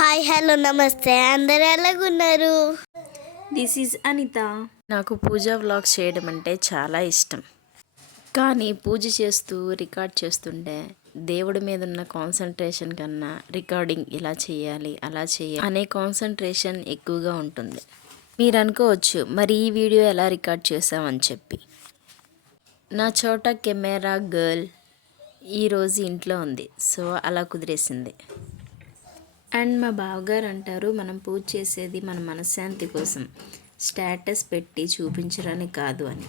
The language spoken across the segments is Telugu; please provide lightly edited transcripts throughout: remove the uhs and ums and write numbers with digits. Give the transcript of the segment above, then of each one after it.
హాయ్ హలో నమస్తే అందరు ఎలాగున్నారు? This is Anitha. నాకు పూజా వ్లాగ్స్ చేయడం అంటే చాలా ఇష్టం. కానీ పూజ చేస్తూ రికార్డ్ చేస్తుంటే దేవుడి మీద ఉన్న కాన్సన్ట్రేషన్ కన్నా రికార్డింగ్ ఇలా చేయాలి అలా చేయాలి అనే కాన్సన్ట్రేషన్ ఎక్కువగా ఉంటుంది. మీరు అనుకోవచ్చు మరి ఈ వీడియో ఎలా రికార్డ్ చేసామని చెప్పి. నా చోట కెమెరా గర్ల్ ఈరోజు ఇంట్లో ఉంది, సో అలా కుదిరేసింది. అండ్ మా బావగారు అంటారు మనం పూజ చేసేది మన మనశ్శాంతి కోసం, స్టేటస్ పెట్టి చూపించడానికి కాదు అని.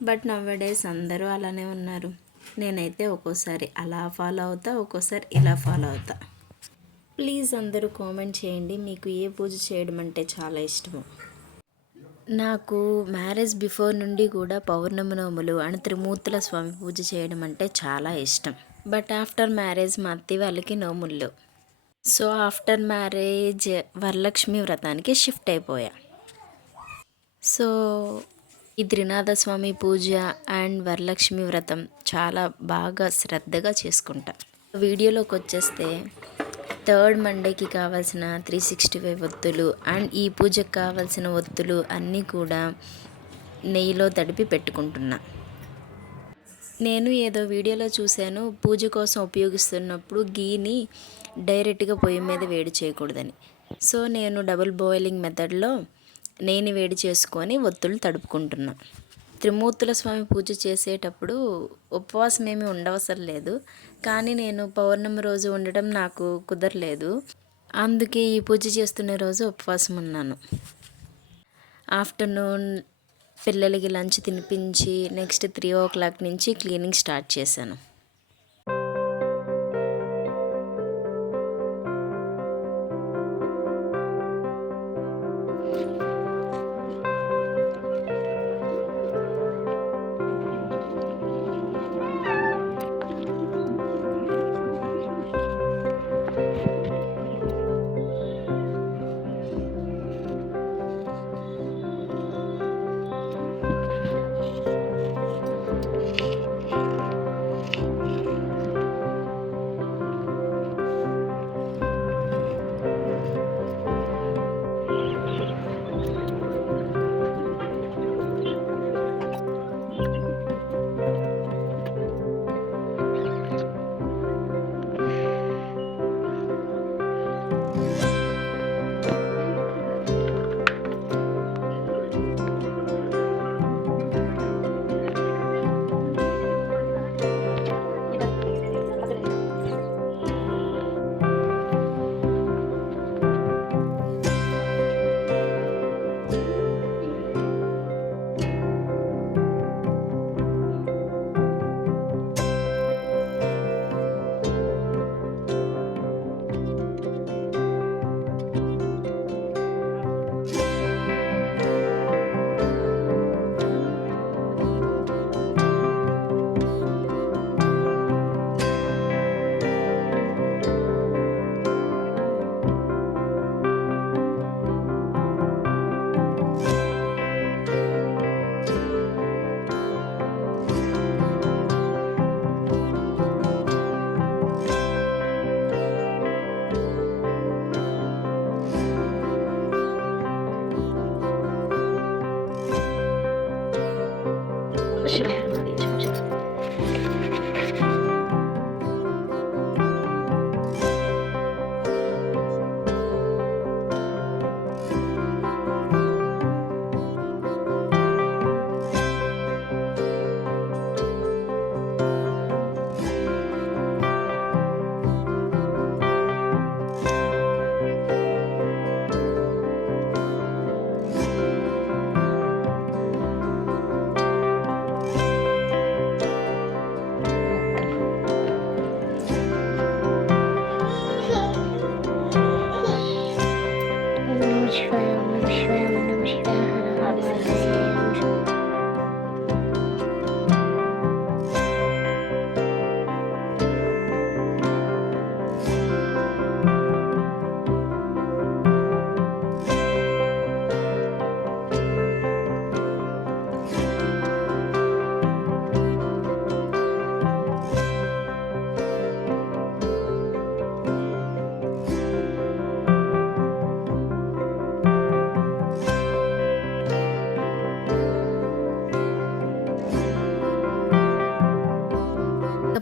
బట్ నవ్వేడేస్ అందరూ అలానే ఉన్నారు. నేనైతే ఒక్కోసారి అలా ఫాలో అవుతా, ఒక్కోసారి ఇలా ఫాలో అవుతా. ప్లీజ్ అందరూ కామెంట్ చేయండి మీకు ఏ పూజ చేయడం అంటే చాలా ఇష్టమో. నాకు మ్యారేజ్ బిఫోర్ నుండి కూడా పౌర్ణమి నోములు అండ్ త్రిమూర్తుల స్వామి పూజ చేయడం అంటే చాలా ఇష్టం. బట్ ఆఫ్టర్ మ్యారేజ్ మా అత్తి వాళ్ళకి నోములు, సో ఆఫ్టర్ మ్యారేజ్ వరలక్ష్మి వ్రతానికి షిఫ్ట్ అయిపోయా. సో ఈ త్రినాథ స్వామి పూజ అండ్ వరలక్ష్మి వ్రతం చాలా బాగా శ్రద్ధగా చేసుకుంటా. వీడియోలోకి వచ్చేస్తే థర్డ్ మండేకి కావాల్సిన 365 ఒత్తులు అండ్ ఈ పూజకు కావాల్సిన ఒత్తులు అన్నీ కూడా నెయ్యిలో తడిపి పెట్టుకుంటున్నా. నేను ఏదో వీడియోలో చూశాను పూజ కోసం ఉపయోగిస్తున్నప్పుడు గీని డైరెక్ట్గా పొయ్యి మీద వేడి చేయకూడదని. సో నేను డబుల్ బాయిలింగ్ మెథడ్లో నెయ్యిని వేడి చేసుకొని ఒత్తులు తడుపుకుంటున్నా. త్రిమూర్తుల స్వామి పూజ చేసేటప్పుడు ఉపవాసం ఏమీ ఉండవసరం లేదు, కానీ నేను పౌర్ణమి రోజు ఉండటం నాకు కుదరలేదు, అందుకే ఈ పూజ చేస్తున్న రోజు ఉపవాసం ఉన్నాను. ఆఫ్టర్నూన్ పిల్లలకి లంచ్ తినిపించి నెక్స్ట్ 3 o'clock నుంచి క్లీనింగ్ స్టార్ట్ చేశాను.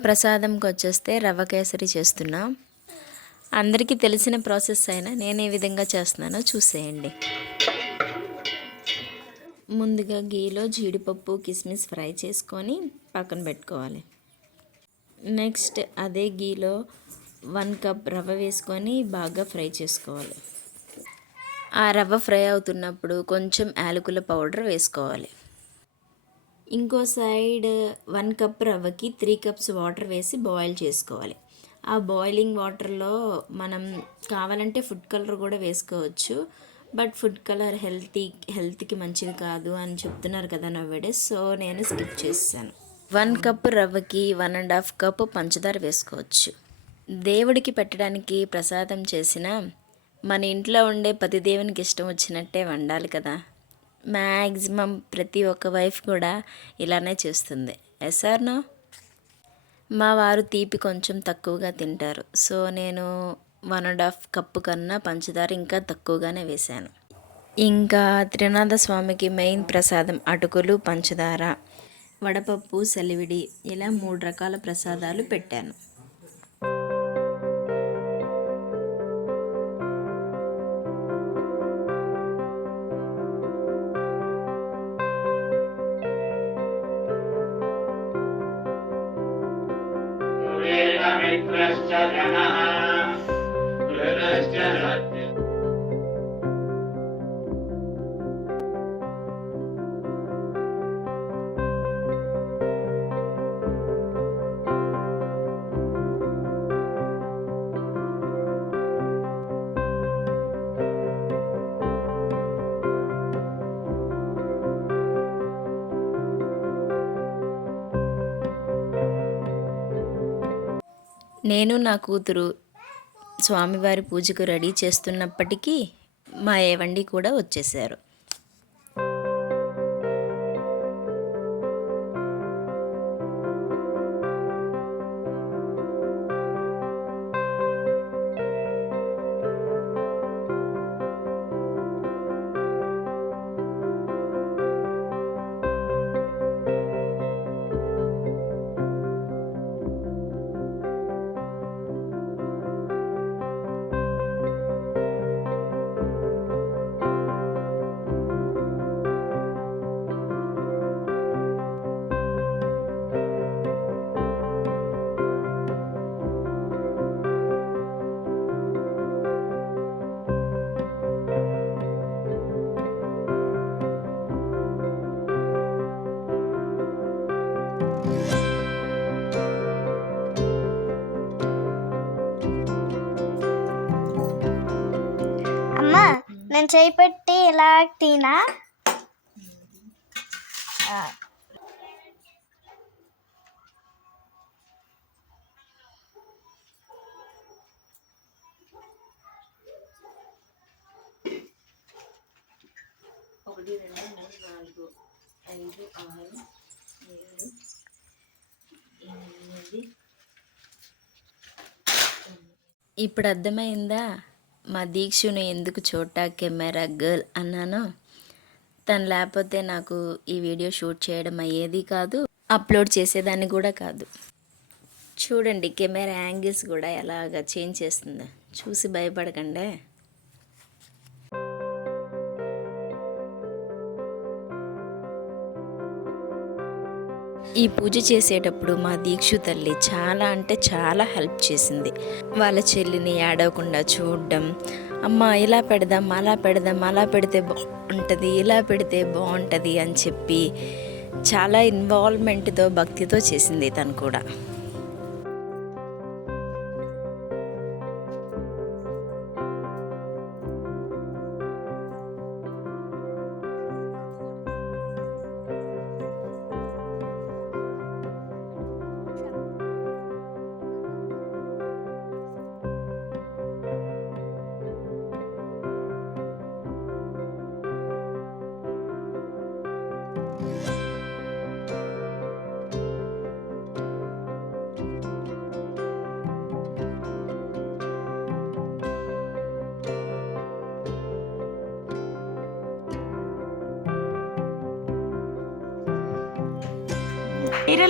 ప్రసాదంకి వచ్చేస్తే రవ్వ కేసరి చేస్తున్నా. అందరికీ తెలిసిన ప్రాసెస్ అయినా నేను ఏ విధంగా చేస్తున్నానో చూసేయండి. ముందుగా గీలో జీడిపప్పు కిస్మిస్ ఫ్రై చేసుకొని పక్కన పెట్టుకోవాలి. నెక్స్ట్ అదే గీలో 1 కప్ రవ్వ వేసుకొని బాగా ఫ్రై చేసుకోవాలి. ఆ రవ్వ ఫ్రై అవుతున్నప్పుడు కొంచెం యాలకుల పౌడర్ వేసుకోవాలి. ఇంకో సైడ్ 1 కప్ రవ్వకి 3 కప్స్ వాటర్ వేసి బాయిల్ చేసుకోవాలి. ఆ బాయిలింగ్ వాటర్లో మనం కావాలంటే ఫుడ్ కలర్ కూడా వేసుకోవచ్చు. బట్ ఫుడ్ కలర్ హెల్త్కి మంచిది కాదు అని చెప్తున్నారు కదా నవ్వేడేస్. సో నేను స్కిప్ చేశాను. 1 కప్ రవ్వకి 1.5 కప్ పంచదార వేసుకోవచ్చు. దేవుడికి పెట్టడానికి ప్రసాదం చేసిన మన ఇంట్లో ఉండే ప్రతి దేవునికి ఇష్టం వచ్చినట్టే వండాలి కదా. మ్యాక్సిమం ప్రతి ఒక్క వైఫ్ కూడా ఇలానే చేస్తుంది. Yes or no? మా వారు తీపి కొంచెం తక్కువగా తింటారు. సో నేను 1.5 కప్పు కన్నా పంచదార ఇంకా తక్కువగానే వేశాను. ఇంకా త్రినాథ స్వామికి మెయిన్ ప్రసాదం అటుకులు, పంచదార, వడపప్పు, సెలవిడి ఇలా 3 రకాల ప్రసాదాలు పెట్టాను. నేను నా కూతురు స్వామివారి పూజకు రెడీ చేస్తున్నప్పటికీ మా ఏవండి కూడా వచ్చేసారు. అమ్మా నేను చేయి పెట్టి ఇలా తీనా? ఇప్పుడు అర్థమైందా మా దీక్షను ఎందుకు చోటా కెమెరా గర్ల్ అన్నానో? తను లేకపోతే నాకు ఈ వీడియో షూట్ చేయడం అయ్యేది కాదు, అప్లోడ్ చేసేదాన్ని కూడా కాదు. చూడండి కెమెరా యాంగిల్స్ కూడా ఎలాగా చేంజ్ చేస్తుందో, చూసి భయపడకండి. ఈ పూజ చేసేటప్పుడు మా దీక్షు తల్లి చాలా అంటే చాలా హెల్ప్ చేసింది. వాళ్ళ చెల్లిని ఏడవకుండా చూడడం, అమ్మ ఇలా పెడదాం, అలా పెడదాం, అలా పెడితే బాగుంటుంది, ఇలా పెడితే బాగుంటుంది అని చెప్పి చాలా ఇన్వాల్వ్మెంట్తో భక్తితో చేసింది తను కూడా.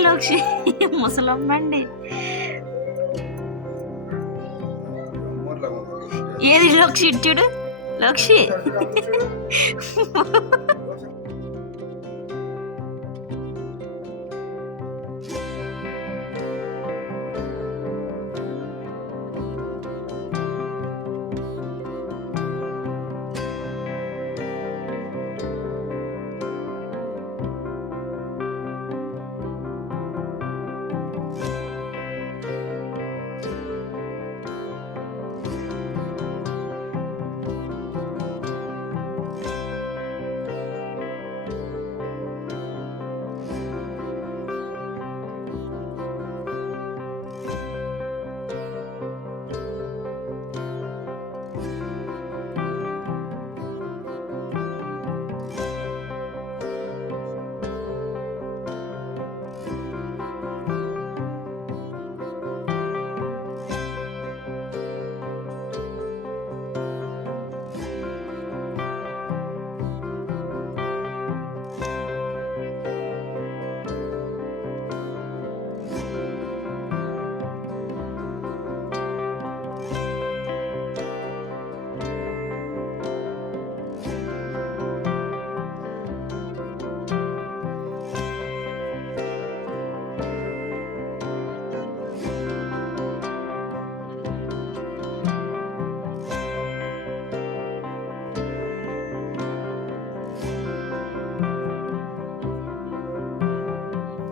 లోక్షి ముసలమ్మండి ఏది లక్షి చూడు లక్షి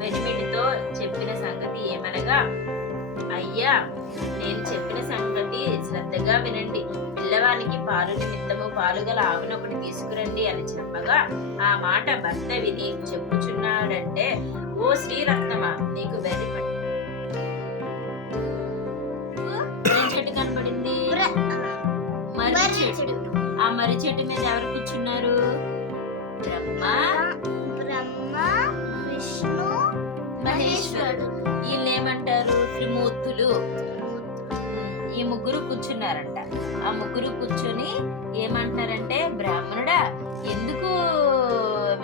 పెనిమిటితో చెప్పిన సంగతి ఏమనగా, అయ్యా నేను చెప్పిన సంగతి శ్రద్ధగా వినండి, పిల్లవానికి పాలు నిమిత్తము పాలుగల ఆవునొకటి తీసుకురండి అని చెప్పగా ఆ మాట భర్త విని చెప్పుచున్నాడంటే, ఓ శ్రీరత్నమా నీకు వెర్రి ఏం చెట్టు కనపడింది? మర్రి చెట్టు. ఆ మర్రి చెట్టు మీద ఎవరు కూర్చున్నారు? బ్రహ్మ, విష్ణు, మహేశ్వరుడు. వీళ్ళు ఏమంటారు? త్రిమూర్తులు. ఈ ముగ్గురు కూర్చున్నారంట. ఆ ముగ్గురు కూర్చొని ఏమంటున్నారంటే, బ్రాహ్మణుడా ఎందుకు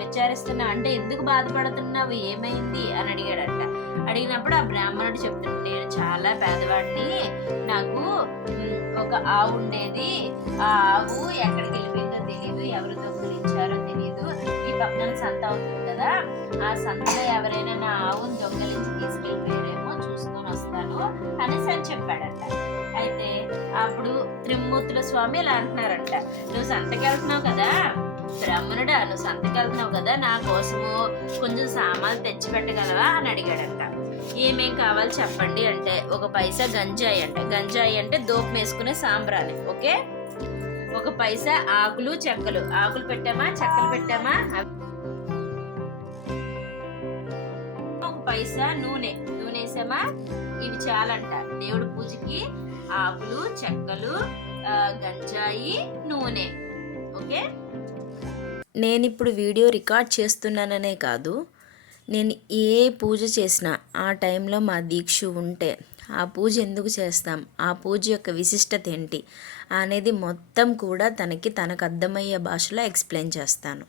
విచారిస్తున్నా అంటే ఎందుకు బాధపడుతున్నావు, ఏమైంది అని అడిగాడంట. అడిగినప్పుడు ఆ బ్రాహ్మణుడు చెప్తున్నాడు, నేను చాలా పేదవాడిని, నాకు ఒక ఆవు ఉండేది, ఆ ఆవు ఎక్కడికి వెళ్ళిపోయిందో తెలియదు, ఎవరు దొంగలించారో తెలియదు, ఈ పక్కన సంత అవుతుంది కదా, ఆ సంతలో ఎవరైనా నా ఆవును దొంగలించి తీసుకెళ్ళిపోయారేమో చూసుకొని వస్తాను అనేసి అని చెప్పాడంట. అయితే అప్పుడు త్రిమూర్తుల స్వామి ఇలా అంటున్నారంట, నువ్వు సంతకి వెళ్తున్నావు కదా బ్రాహ్మణుడా, నువ్వు సంతకి వెళ్తున్నావు కదా, నా కోసము కొంచెం సామాన్లు తెచ్చి పెట్టగలవా అని అడిగాడంట. ఏమేం కావాలి చెప్పండి అంటే, ఒక పైసా గంజాయి అంట. గంజాయి అంటే దోపు వేసుకునే సాంబ్రాణి. ఓకే, ఒక పైసా ఆకులు చెక్కలు. ఆకులు పెట్టామా, చెక్కలు పెట్టామా. ఒక పైసా నూనె వేసామా. ఇవి చాలంట దేవుడి పూజకి. ఆకులు, చెక్కలు, గంజాయి, నూనె. ఓకే, నేను ఇప్పుడు వీడియో రికార్డ్ చేస్తున్నాననే కాదు, నేను ఏ పూజ చేసినా ఆ టైంలో మా దీక్ష ఉంటే ఆ పూజ ఎందుకు చేస్తాం, ఆ పూజ యొక్క విశిష్టత ఏంటి అనేది మొత్తం కూడా తనకు అర్థమయ్యే భాషలో ఎక్స్ప్లెయిన్ చేస్తాను.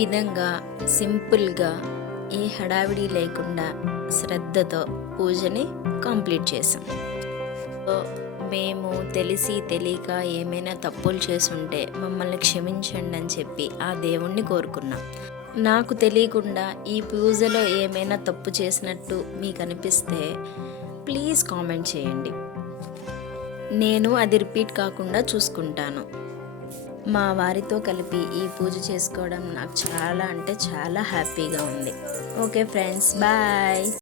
విధంగా సింపుల్గా ఏ హడావిడి లేకుండా శ్రద్ధతో పూజని కంప్లీట్ చేసాం. మేము తెలిసి తెలియక ఏమైనా తప్పులు చేసుంటే మమ్మల్ని క్షమించండి అని చెప్పి ఆ దేవుణ్ణి కోరుకున్నాం. నాకు తెలియకుండా ఈ పూజలో ఏమైనా తప్పు చేసినట్టు మీకు అనిపిస్తే ప్లీజ్ కామెంట్ చేయండి, నేను అది రిపీట్ కాకుండా చూసుకుంటాను. మా వారితో కలిపి ఈ పూజ చేసుకోవడం నాకు చాలా అంటే చాలా హ్యాపీగా ఉంది. Okay friends, bye.